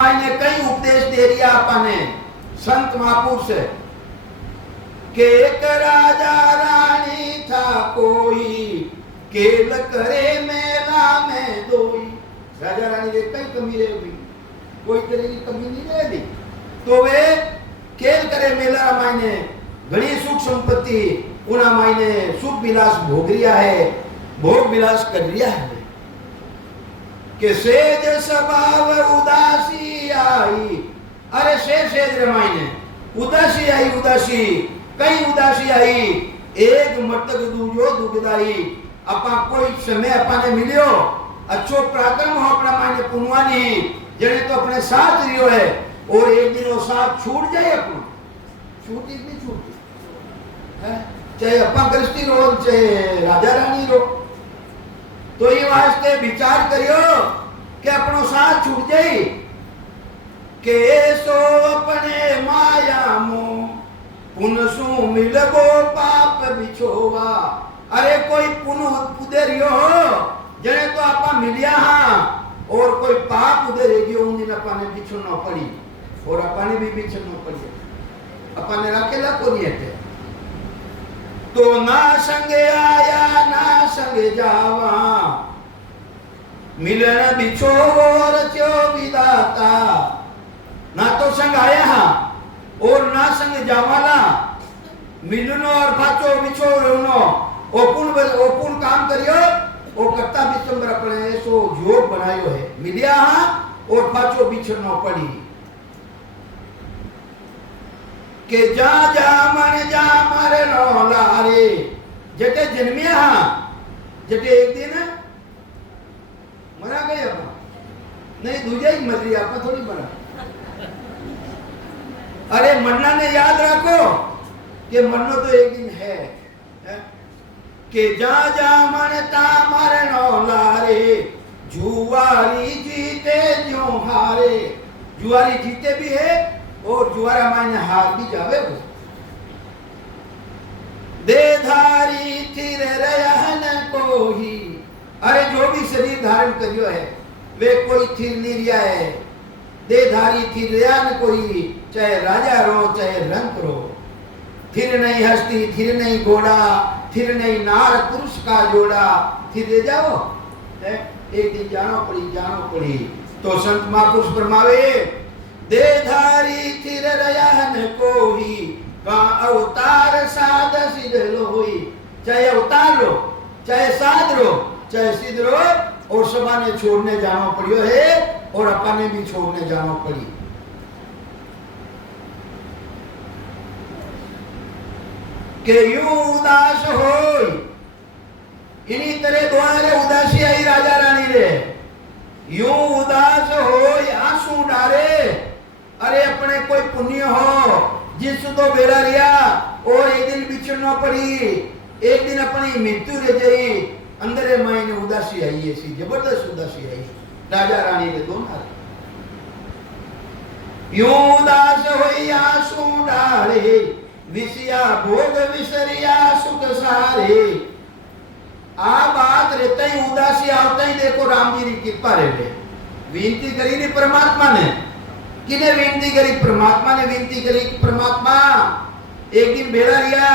ने कई उपदेश दे दिया अपने संत महापुरुष से कि एक राजा रानी था कोई, केल करे मेला में दोई। राजा रानी ने कई कमी रह गई, कोई तरह की कमी नहीं रह गई, तो वे केल करे मेला मायने घनी सुख संपत्ति उना मायने सुख विलास भोग रिया है, भोग विलास कर रिया है कि सेज स्वभाव उदासी आई। अरे सेज रे मायने उदासी आई, उदासी कई उदासी आई, एक मटक दूजो दुखदाई। अपा कोई समय अपने मिलियो अच्छो पराक्रम हो अपना मायने पुनवानी जने तो अपने साथ रियो है, और एक दिन वो साथ छूट जाए अपना, छूटी नहीं छूटी है, चाहे अपा गृहस्थी रो चाहे राजा रानी रो। तो ये वास्ते विचार करियो कि अपनो साथ छूट जाए के सो अपने माया मो पुनसु मिलबो पाप बिछोवा। अरे कोई पुन उधरियो हो जने तो आपा मिलिया हां, और कोई पाप उधरेगियो उन दिन अपने बिछोना पड़ी, और अपने भी बिछोना पड़ी, अपने अकेला को नहीं है। तो ना संगे आया ना संगे जावा, मिलन बिछोर चो विदाता। ना तो संग आया हां और ना संग जावाला, मिलनो और पाचो बिछोरनो ओपुन काम करियो, और करता बिचंबर अपने सो योग बनायो है, मिलिया हां और पाचो बिछनो पड़ी के जा जा मर नो लारे। जटे जन्मिया हां जटे एक दिन मरा गए अपना, नहीं दूजा ही मर लिया अपना थोड़ी मरा। अरे मरना ने याद रखो कि मरना तो एक दिन है कि जा जा मनता मरनो लारे, जुआरी जीते जो हारे। जुआरी जीते भी है और जुआरा मायने हार भी जावे वो। देधारी थिर रहन कोही। अरे जो भी शरीर धारण करियो है वे कोई थिर नहीं रिया है, देधारी थिर रिया न कोई, चाहे राजा रो चाहे रंक रो। थिर नहीं हस्ती, थिर नहीं घोड़ा, थिर नहीं नार पुरुष का जोड़ा, थिर ले जाओ एक दिन जानो पड़ी। तो संत महापुरुष फरमावे देधारी थिर रहन कोही, का अवतार साध सिद्ध लोई। चाहे अवतार रो चाहे साध रो चाहे सिद्ध रो, और सभा ने छोड़ने जाना पड़ियो है, और अपने भी छोड़ने जाना पड़ी। के यूं उदास होई, इन्हीं तरह द्वारे उदासी आई राजा रानी रे। यूं उदास होई आंसू डारे। अरे अपने कोई पुण्य हो जिससे तो बेरा रिया, और एक दिन बिछड़ना पड़ी, एक दिन अपनी मृत्यु रह गई, अंदर मायने उदासी आई, ऐसी जबरदस्त उदासी आई राजा रानी के दोनों। यूं उदास होई आंसू डारे, विषया भोग विसरिया सुख सारे। आ बात रहता ही उदासी आवता ही देखो राम जी की कृपा रहे। विनती करी नहीं परमात्मा ने, किने विनती करी? परमात्मा ने विनती करी। परमात्मा एक दिन बेड़ा रिया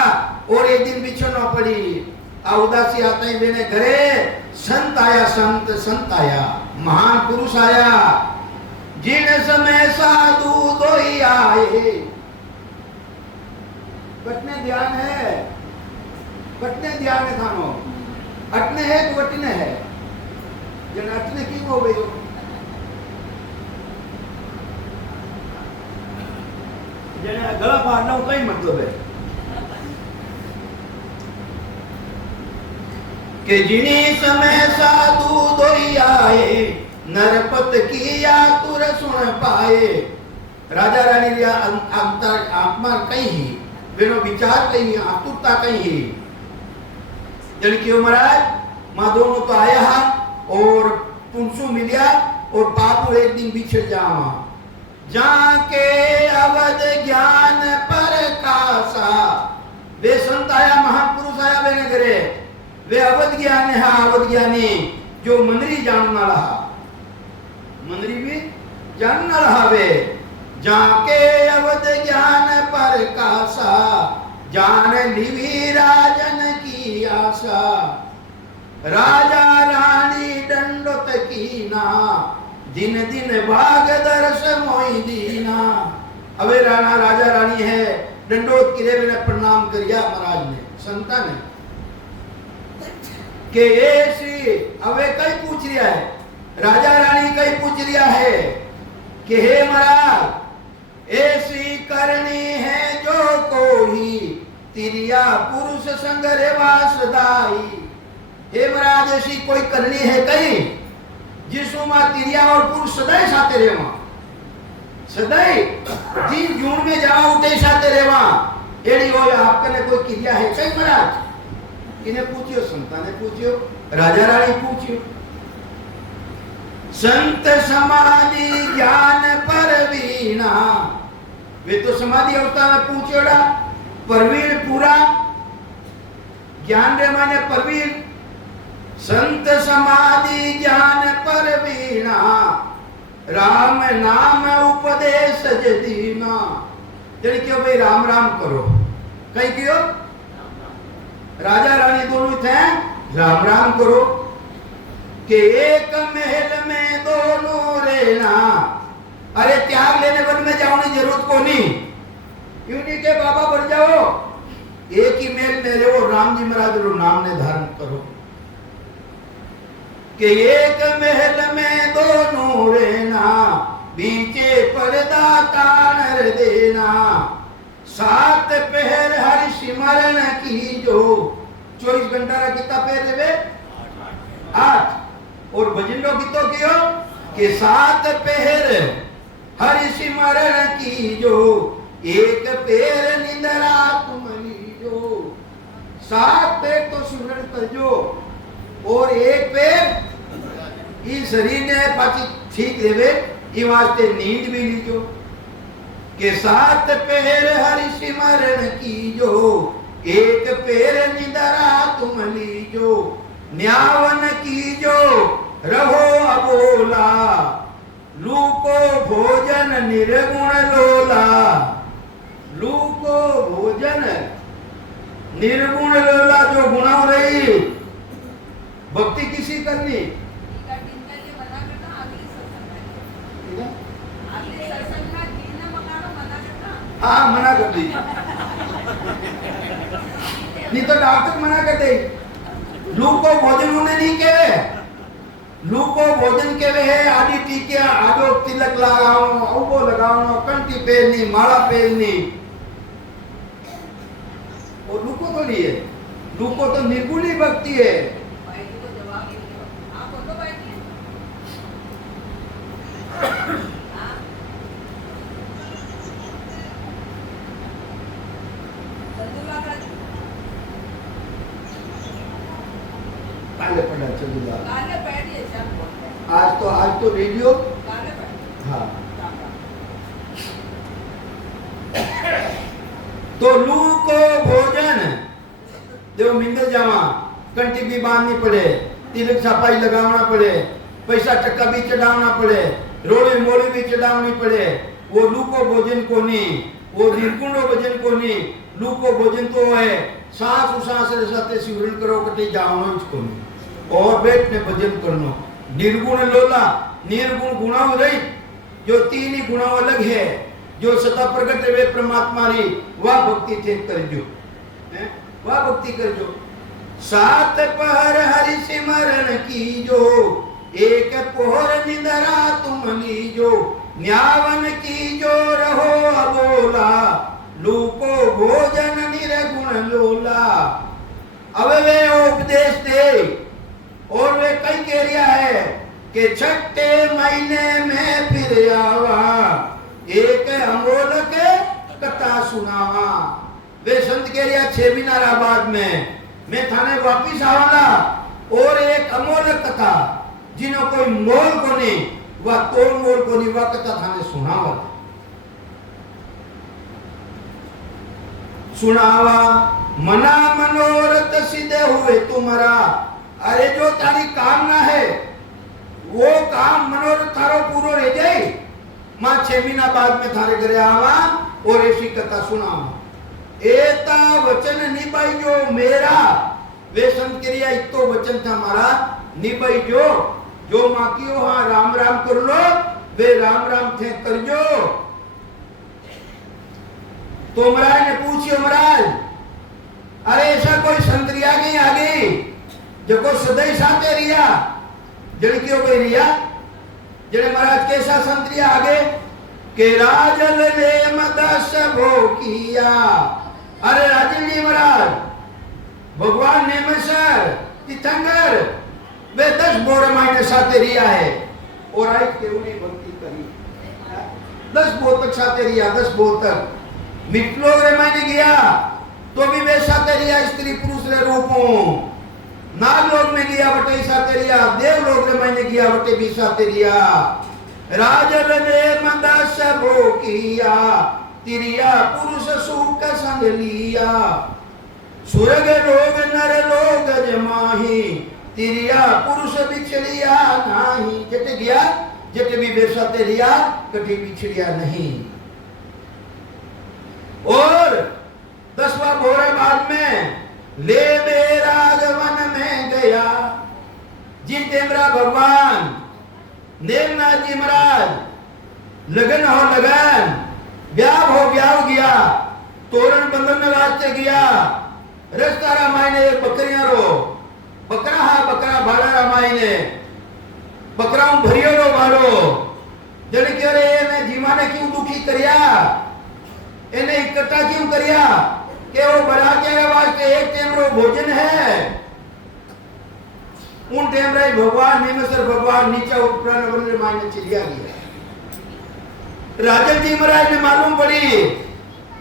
और एक दिन बिछड़ना पड़ी। आ उदासी आता ही मैंने घरे संत आया, संत आया, महान पुरुष आया, जिन समय साधु दोई आए। बटने ध्यान है, बटने ध्यान है खानो, अटने है तो बटने है, जन अटने की हो गई हो। जन गला फाड़ना कई मतलब है कि जिन्हीं समय साधु दोई आए, नरपत की आतुर सुन पाए। राजा रानी रिया आत्मा कहीं ही बेनो विचार कहीं, आतुरता कहीं। जन क्यों महाराज मां दोनों तो आया और पुंसु मिलिया, और पापू एक दिन बिछड़ जावा। जाके अवध ज्ञान पर कासा। वे संत आया, महापुरुष आया बेने घरे, वे अवध ज्ञान है, अवध ज्ञानी जो मंदरी जानने वाला, मंदरी भी चन्नल हवे जाके अवध ज्ञान पर कासा जान लिवी राजन की आशा राजा रानी दंडोत कीना दिन दिन भाग दर्श मोई दीना। अबे राणा राजा रानी है दंडोत किरे ने प्रणाम करिया महाराज ने संता ने के ऐसी अबे कई पूछ रिया है राजा रानी कई पूछ रिया है कि हे महाराज ऐसी करनी है जो कोई तिरिया पुरुष संग रेवास दाई। हे महाराज ऐसी कोई करनी है कहीं जिसमें तिरिया और पुरुष सदैव साथे रेवा सदैव जिन जून में जावा उठे साथे रेवा एड़ी हो आपने कोई क्रिया है कहीं महाराज। इन्हें पूछियो संता ने पूछियो राजा रानी पूछियो संत समाधि ज्ञान पर वीणा वे तो समाधि अवस्था में पूछोड़ा परवीण पूरा ज्ञान रे माने परवीण संत समाधि ज्ञान पर वीणा राम नाम उपदेश दीना। जन क्यों भाई राम राम करो कहीं क्यों राजा रानी दोनों थे राम राम करो कि एक महल में दोनों रहना। अरे त्याग लेने वन में जाने जरूरत को नहीं यूं नहीं के बाबा बढ़ जाओ एक ही महल में रहो राम जी महाराज रो नाम ने धारण करो कि एक महल में दोनों रहना बीचे पर्दा तान देना सात पहर हरि सिमरन की जो 24 घंटा रा कितना पहर देवे 8 और भजन लो कितो कियो कि 7 पहर हरि सिमरन की जो एक पैर निंदरा तुम लीजो। 7 पैर तो सिमरन करजो और एक पैर इस शरीर ने पाची ठीक रेवे ई वास्ते नींद भी लीजो कि 7 पैर हरि सिमरन की जो एक पैर निंदरा तुम लीजो न्यावन की जो रहो अबोला लूको भोजन निर्गुण लोला। लूको भोजन निर्गुण लोला जो गुणा रही भक्ति किसी करनी हाँ मना कर दी नहीं तो डॉक्टर मना कर दे। लूको भोजन उन्हें नहीं कहे लूको भोजन के वे है आदि टीके आदो तिलक लगाओ औबो लगाओ कंठी पहननी माला पहननी और लूको तो नहीं है लूको तो निर्गुणी भक्ति है। आज तो रेडियो हाँ तो लू को भोजन जो मिंगल जावा कंठी भी बांधनी पड़े तिलक छापाई लगाना पड़े पैसा टक्का भी चढ़ाना पड़े रोड़ी मोड़ी भी चढ़ानी पड़े वो लू को भोजन को नहीं वो निर्गुणो भोजन को नहीं। लू को भोजन तो है सांस उसास साथे सिमरन करो कटे जाओ इसको नहीं और बैठ में भजन करनो। निर्गुण लोला निर्गुण गुणा रही जो 3 ही गुणा अलग है जो सता प्रकट वे परमात्मा री वह भक्ति थे करजो वह भक्ति करजो। 7 पहर हरि सिमरन की जो एक पोहर निंदरा तुम लीजो न्यावन की जो रहो अबोला लूको भोजन निर्गुण लोला। अब वे उपदेश दे और वे कई कह रिया है कि 6ठे महीने में फिर आवा एक अमोल के कथा सुनावा। वे संत कह रिया 6 महीना बाद में मैं थाने वापिस आवाला और एक अमोल कथा जिन्हों कोई मोल को नहीं वह तोड़ मोल को नहीं वह कथा थाने सुनावा मना मनोरथ सिद्ध हुए तुम्हारा। अरे जो तारी कामना है वो काम मनोरथ थारो पूरो रह जाए मां 6 महीना बाद में थारे घरे आवा और ऐसी कथा सुनावा। एता वचन निभाई जो मेरा वे संत क्रिया इतो वचन था हमारा निभाई जो मां कियो हाँ राम राम कर लो वे राम राम थे कर जो। तो महाराज ने पूछियो महाराज अरे ऐसा कोई संत रिया नहीं आगे जो को सदैव साथे रिया जड़ क्यों कोई रिया जड़े महाराज कैसा संत रिया आगे के राजल ने मदस भो किया। अरे राजन जी महाराज भगवान ने मसर तीर्थंकर वे 10 बोर महीने साथे रिया है और आई केवल भक्ति करी 10 बोर तक साथे रिया 10 बोर तक मित्रों रे मैंने गया तो भी वे साथे रिया स्त्री पुरुष रे रूपों नाग लोक में गया बटे साथे रिया देव लोक रे मैंने गया बटे भी साथे रिया। राजन ने मदस भो किया तिरिया पुरुष सुख संग लिया स्वर्ग लोग नर लोग जमाही तिरिया पुरुष बिछड़िया नहीं। जटे गया जटे भी बेसा तेरिया कभी बिछड़िया नहीं। और 10वां भोरे बाद में ले राजवन में गया जिन तेमरा भगवान नेमनाथ जी महाराज लगन हो लगन ब्याह हो ब्याह गया तोरण बंधन में वास्ते गया रस्तारा मायने बकरियां रो बकरा हा बकरा भाड़ा रामायने बकरा भरियो रो भाड़ो जन के रे ने जीवा ने क्यों दुखी करिया इन्हें इकट्ठा क्यों करिया कि वो बड़ा के वास्ते एक टेमरो भोजन है उन टेमरे भगवान निमसर भगवान नीचे उपरान वन मायने चलिया गया। राजन जी महाराज ने मालूम पड़ी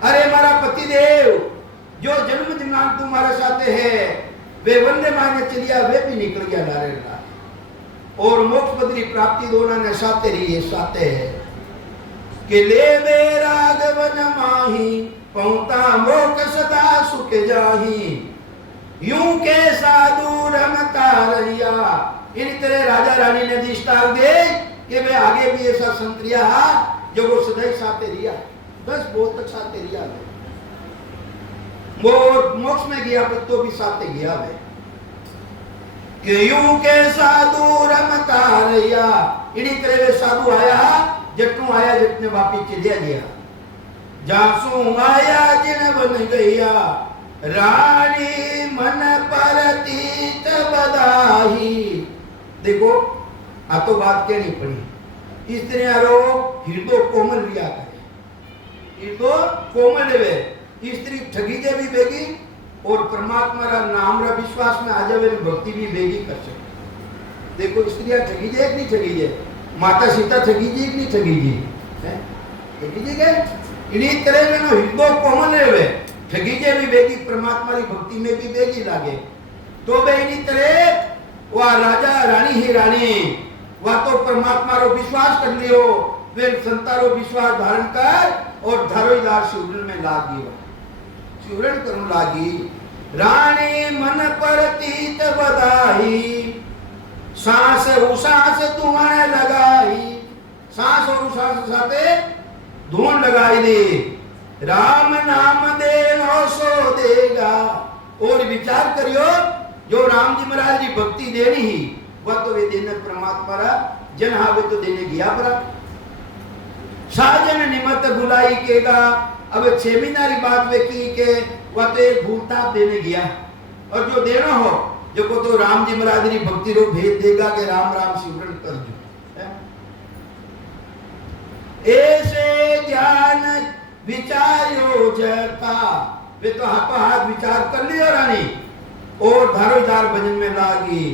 अरे हमारा पति देव जो जन्म दिनांक तुम्हारे साथ है वे वंदे मायने चलिया वे भी निकल गया नारे और मोक्ष बद्री प्राप्ति दोनों ने साथे रही साथे है कि ले वे राघवन माही पहुंता मोक्ष सदा सुख जाही यूं के साधु रमता रहिया। इन तरह राजा रानी ने दृष्टांत दे कि वे आगे भी ऐसा संतरिया जो वो सदैव साथे रिया 10 बोध तक साथे रिया वो मोक्ष में गया तो भी साथे गया वे कि यूं के साधु रमता रहिया। इन्हीं तरह वे साधु आया जट्टू आया जटने वापिस चलिया गया जासू आया जिन बन गया रानी मन परतीत बदाही। देखो आ तो बात कहनी पड़ी स्त्री आरो हृदय कोमल रिया करे हृदय कोमल वे स्त्री ठगी दे भी बेगी और परमात्मा रा नाम रा विश्वास में आ जावे भक्ति भी बेगी कर सके। देखो स्त्रियां ठगी दे कि नहीं ठगी दे माता सीता ठगी जी कि नहीं ठगी जी है ठगी जी गए इन्हीं तरह में हृदय कोमल वे ठगी जे भी बेगी परमात्मा री भक्ति में भी बेगी लागे तो बे इन्हीं तरह वह राजा रानी ही रानी वह तो परमात्मा रो विश्वास कर लियो वे संतारो विश्वास धारण कर और धारोदार शिवरण में लागी शिवरण करूं लागी। रानी मन परतीत बधाई सांस उसास धुआं लगाई सांस और उसास साथे धुआं लगाई दे राम नाम दे सो देगा। और विचार करियो जो राम जी महाराज की भक्ति देनी ही वह तो वे देने परमात्मा रा जन हावे तो देने गया परा साजन निमत बुलाई केगा। अब 6 महीना री बात वे की के वह तो एक भूलता देने गया और जो देना हो जो को तो राम जी महाराज की भक्ति रो भेद देगा कि राम राम सिमरन कर जो ऐसे ज्ञान विचार्यो जता वे तो हाथों हाथ विचार कर लियो रानी और धारोदार भजन में लागी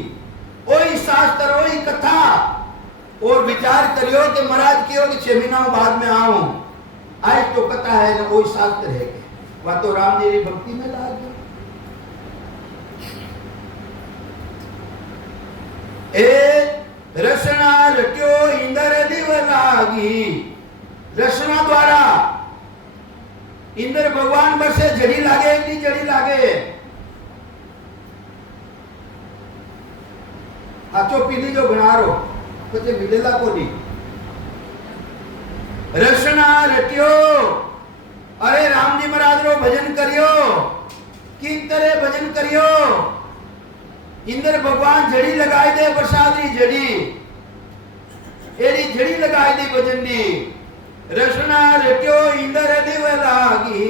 वही शास्त्र वही कथा और विचार करियो कि महाराज कियो कि 6 महीना बाद में आऊं आज तो कथा है ना वही शास्त्र है वह तो राम जी की भक्ति में लागी। ए रसना रट्यो इंद्र दिव लागी रसना द्वारा इंद्र भगवान बसे जड़ी लागे नहीं जड़ी लागे हाचो पीली जो बनारो पचे मिलेला को नहीं रसना रट्यो अरे राम जी महाराज रो भजन करियो किन तरह भजन करियो इंद्र भगवान जड़ी लगाई दे प्रसादी जड़ी एरी जड़ी लगाई दी भजन दी रसना रट्यो इंद्र दिव लागी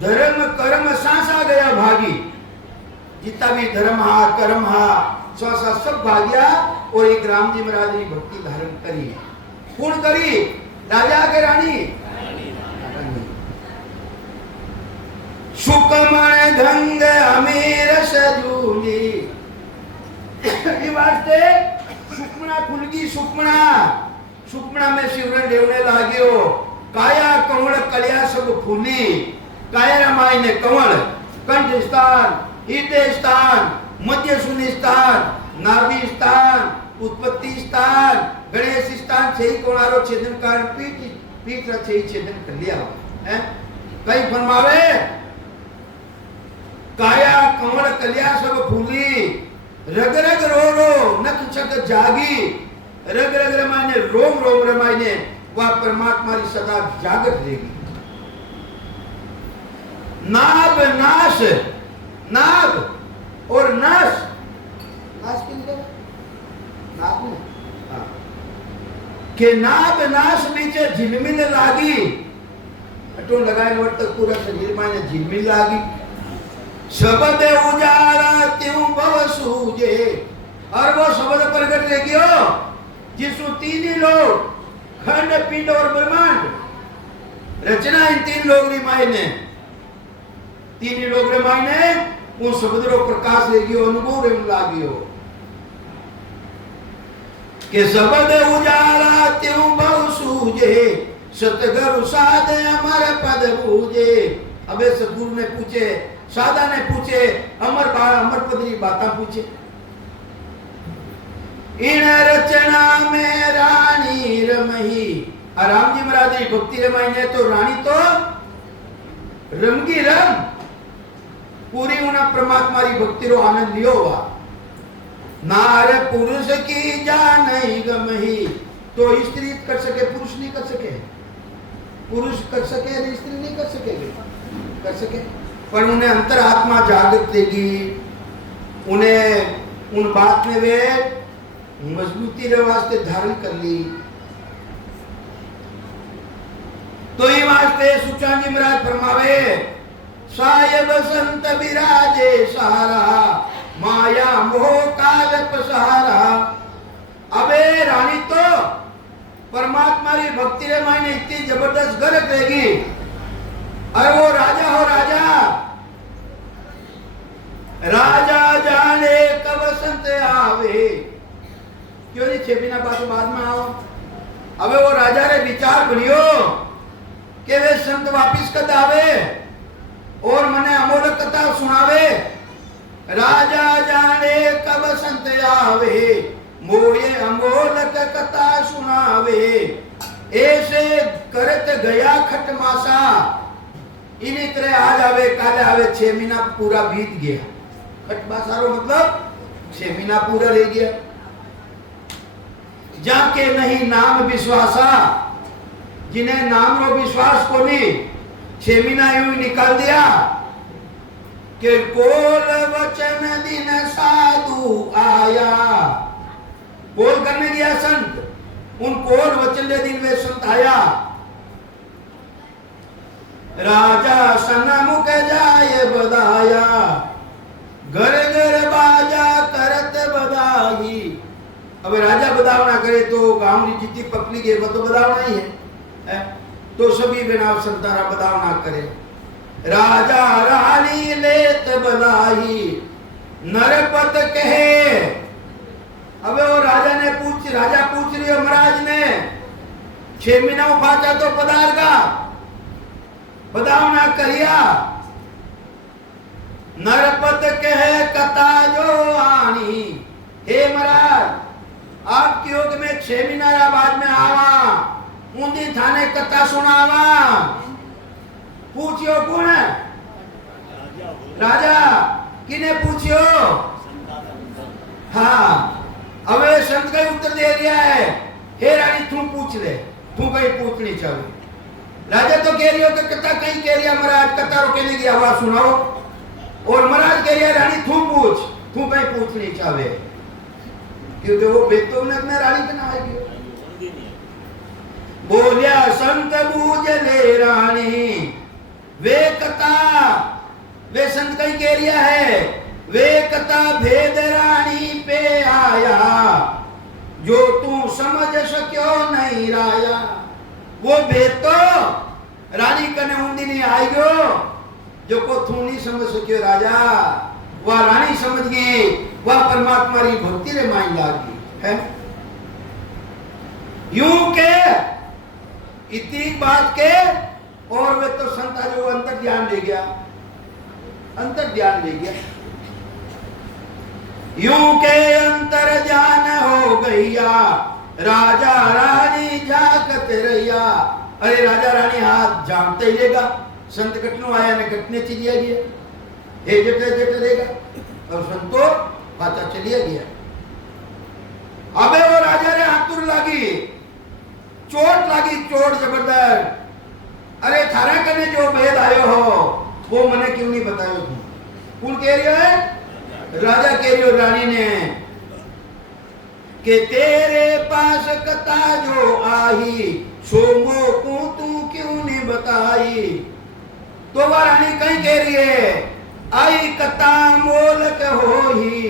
धर्म कर्म सांसा गया भागी जितना भी धर्म हा कर्म हा सांसा सब भाग्या और एक राम जी महाराज की भक्ति धारण करी कौन करी राजा के रानी सुकमण गंग अमीर सजूली ये वास्ते सुकमणा खुलगी सुकमणा में शिवरण देवने लाग्यो काया कमल कलिया सब फूली काया रमाई ने कमल कंठ स्थान हृदय स्थान मध्य शून्य स्थान नाभि स्थान उत्पत्ति स्थान गणेश स्थान छही कोणारो छेदन कारण पीठ छही छेदन कर लिया है कई फरमावे काया कमल कलिया सब फूली रग रग रो रो नख छक जागी रग रग रमाई रोम रोम रमाई ने वह परमात्मा की सदा जागत रहेगी नाभ नाश नाभ और नाश नाश के लिए नाभ में के नाभ नाश नीचे झिलमिल लागी अटो लगाए वर्त पूरा शरीर में झिलमिल लागी शब्द उजाला त्यों भव सूझे और वो शब्द प्रकट ले गयो जिसु तीन ही लोग खंड पिंड और ब्रह्मांड रचना इन तीन लोग री माई ने तीन ही लोग रे माई ने वो शब्द रो प्रकाश ले गयो अनुभव रे लागियो के शब्द उजाला त्यों भव सूझे सतगुरु साध अमर पद बूझे अबे सतगुरु ने पूछे सादा ने पूछे अमर पद की बातें पूछे इन रचना में रानी रमही राम जी महाराज की भक्ति रमाई ने तो रानी तो रमगी रम पूरी उन्हें परमात्मा की भक्ति रो आनंद लियो हुआ नार पुरुष की जान नहीं गमही तो स्त्री कर सके पुरुष नहीं कर सके पुरुष कर सके स्त्री नहीं कर सकेगी कर सके पर उन्हें अंतरात्मा जागृत देगी उन्हें उन बात में वे मजबूती रे वास्ते धारण कर ली तो ये वास्ते सुचान जी महाराज फरमावे सायब संत विराजे सारा माया मोह काल पसारा अबे रानी तो परमात्मा की भक्ति रे मायने इतनी जबरदस्त गरज देगी अरे वो राजा हो राजा जाने कब संत आवे क्यों नहीं छेबीना बात बाद में आओ अबे वो राजा रे विचार बनियो कि वे संत वापिस कद आवे और मने अमोल कथा सुनावे राजा जाने कब संत आवे मोये अमोलक कथा सुनावे ऐसे करत गया खटमासा इन्हीं तरह आज आवे काले आवे 6 महीना पूरा बीत गया खटमासा रो मतलब 6 महीना पूरा रह गया जाके नहीं नाम विश्वासा जिन्हें नाम रो विश्वास को नहीं 6 महीना यूं निकाल दिया कि कोल वचन दिन साधु आया कोल करने गया संत उन कोल वचन दे दिन वे संत आया राजा सन्मुख जाए बदाया घर घर बाजा करत बदाई अब राजा बदावना करे तो गांव की जितनी पकड़ी गई वो तो बदावना ही है तो सभी बिना संतारा बदावना करे राजा रानी लेत बदाई नरपत कहे अबे वो राजा पूछ रही है महाराज ने 6 महीना उपाचा तो पदार का बदावना करिया नरपत कहे कथा जो आनी हे महाराज आपकी योग में 6 महीना बाद में आवा ऊंधी थाने कथा सुनावा पूछियो कौन है राजा किने पूछियो हाँ अब संत का उत्तर दे दिया है हे रानी तू पूछ ले तू कहीं पूछनी चाहिए। राजा तो कह रही हो कि कथा कहीं कह रही महाराज कथा रोके नहीं की आवाज सुनाओ, और महाराज कह रही है रानी तू पूछ, तू कहीं पूछनी चाहिए, क्योंकि वो बेतों में रानी बना आएगी। बोलिया संत बूझ ले रानी वे कथा, वे संत कहीं कह रिया है, वे कथा भेद रानी पे आया, जो तू समझ सक्यो नहीं राया। वो भेद तो रानी कने ऊंधी नहीं आई गयो, जो को तू नहीं समझ सक्यो राजा। वह रानी समझ गई, वह परमात्मा री भक्ति रे माई लागी है। यूं के इतनी बात के, और वे तो संत जो अंतर ध्यान ले गया, अंतर ध्यान ले गया। यूं के अंतर ज्ञान हो गईया, राजा रानी जागत रहिया। अरे राजा रानी हाथ जानते ही लेगा, संत कटनो आया ने कटने चलिया गया, हे जटे जटे देगा, और संतो बाता चलिया गया। अबे वो राजा रे हाथुर लागी, चोट लागी, चोट जबरदस्त। अरे थारा कने जो भेद आयो हो वो मने क्यों नहीं बतायो तू? कौन कह रही है? राजा कह रही हो रानी ने कि तेरे पास कथा जो आई, सोमो को तू क्यों नहीं बताई? तो वह रानी कहीं कह रही है, आई कथा मोलक होई,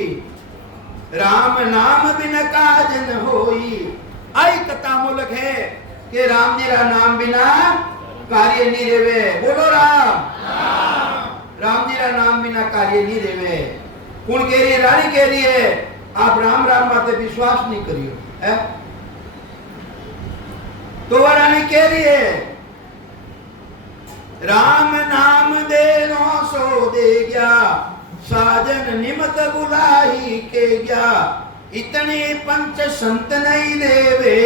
राम नाम बिन काज न होई। आई कथा मोलक है कि राम जी रा नाम बिना कार्य नहीं रेवे। बोलो राम, राम जी रा नाम बिना कार्य नहीं रेवे। कौन कह रही है? रानी कह रही है, आप राम राम माते विश्वास नहीं करियो है? तो वह रानी कह रही है, राम नाम देनो सो दे गया, साजन निमत बुलाई के गया, इतने पंच संत नहीं देवे,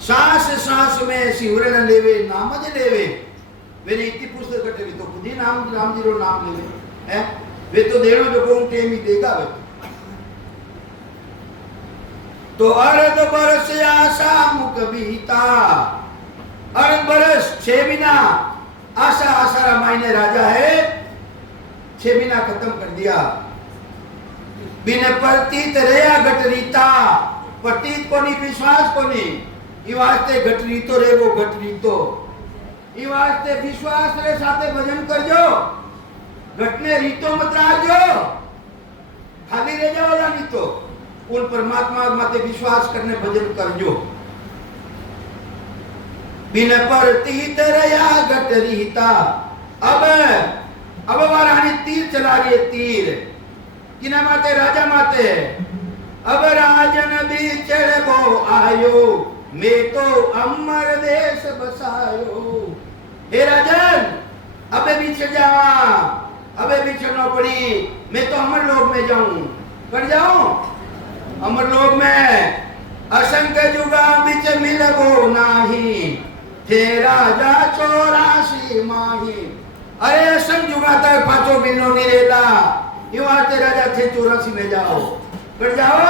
सांस सांस में सिमरन लेवे, नामज लेवे। वे इतनी पुस्तक कटे तो खुद ही नाम राम जी रो नाम लेवे है। वे तो देनो जो कौन टेम ही देगा वे। तो अर्ध बरस आशा मुख बीता, अर्ध बरस 6 महीना आशा, आशा रामायण राजा है, 6 महीना खत्म कर दिया। बिन प्रतीत रया घट रीता, प्रतीत को नहीं विश्वास को नहीं, ये वास्ते घट रीतो रे वो घट रीतो, ये वास्ते विश्वास रे साथे भजन करजो, घटने रीतो मत राजो, खाली रह जाओ नहीं तो उन परमात्मा माते विश्वास करने भजन करजो। बिन प्रतीत रया घट रीता। अब रानी तीर चला रही है, तीर किना माते? राजा माते। अब राजन भी चढ़बो आयो, मैं तो अमर देश बसायो। हे राजन, अबे बिछड़ जावा, अबे बिछड़ना पड़ी, मैं तो अमर लोक में जाऊं। कर जाऊं अमर लोक में, असंख्य जुगा बिच मिलबो नाही, थे राजा 84 माही। अरे असंख्य जुगा तक 5 महीनों नहीं रहता, युवाते राजा थे 84 में जाओ। कर जाओ।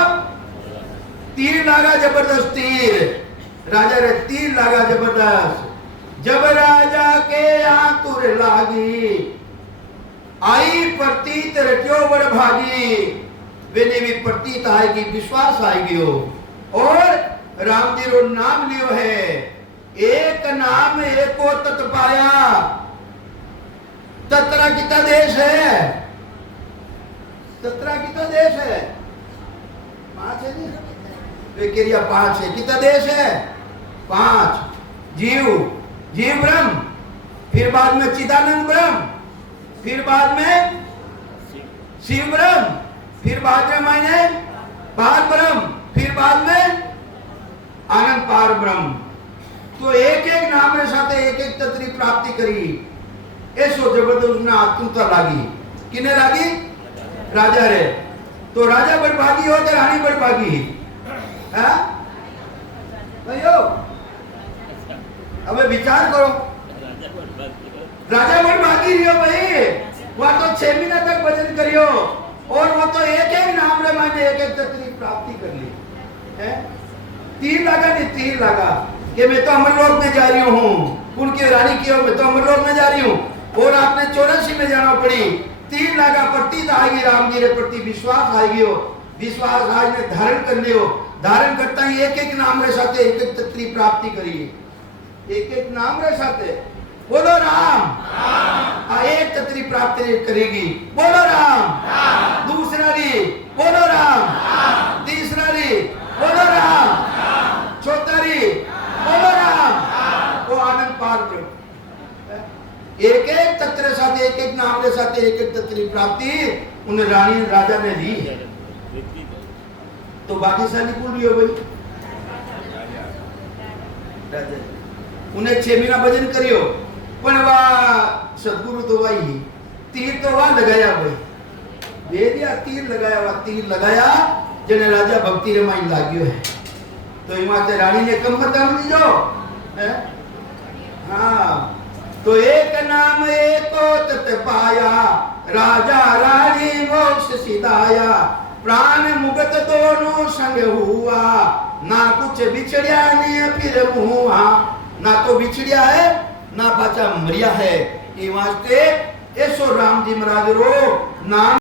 तीर लागा जबरदस्त, तीर राजा रे तीर लागा जबरदस्त। जब राजा के आतुर लागी, आई प्रतीत रट्यो बड़ भागी। वेने भी प्रतीत आएगी, विश्वास आएगी हो। और राम जी रो नाम लियो है, एक नाम एको तत् पाया। तत्रा कितना देश है? तत्रा कितना देश है? 5 है जी, वे कह 5 है। कितना देश है? 5। जीव, जीव ब्रह्म, फिर बाद में चिदानंद ब्रह्म, फिर बाद में शिव ब्रह्म, फिर बाद में मायने पार ब्रह्म, फिर बाद में आनंद पार ब्रह्म। तो एक एक नाम रे साथे एक एक तत्री प्राप्ति करी। ऐसो जबरदस्त ना आतुरता लागी। किने लागी? राजा रे। तो राजा बड़भागी हो तो रानी बड़भागी है भाइयों। अब विचार करो, राजा बड़भागी रहियो भाई, वह तो 6 महीना तक भजन करियो, और वो तो एक एक नाम रे माने एक एक तत्री प्राप्ति कर ली है। तीर लगा नहीं, तीर लगा कि मैं तो अमरलोक में जा रही हूँ, उनकी रानी की ओर मैं तो अमरलोक में जा रही हूँ। और आपने 84 में जाना पड़ी, 3 लागा पट्टी आएगी राम जी रे प्रति विश्वास आएगी हो, विश्वास आज ने धारण करने हो, धारण करता ही एक एक नाम रे साथे एक एक तत्री प्राप्ति करिए, एक एक नाम रे साथे बोलो राम, एक तत्री प्राप्ति करेगी, बोलो राम, दूसरा री बोलो राम, तीसरा री बोलो राम, चौथा री बोलो राम, वो आनंद पार जो एक एक तत्व साथ एक एक नाम के साथ एक एक तत्व प्राप्ति उन रानी राजा ने ली है। तो भाग्यशाली कौन भी हो भाई? राजा। उन्हें 6 महीना भजन करियो, पण वाह सदगुरु तो वही तीर तो वहां लगाया भाई, दे दिया तीर लगाया, वहां तीर लगाया जने राजा भक्ति रे माई लाग्यो है। तो हिमाचल रानी ने कम बता दीजो है। हाँ तो एक नाम एको तत पाया, राजा रानी मोक्ष सिधाया, प्राण मुगत दोनों संग हुआ, ना कुछ बिछड़िया नहीं फिर मुआ, ना तो बिछड़िया है ना पाचा मरिया है। ये वास्ते ऐसो राम जी महाराज रो नाम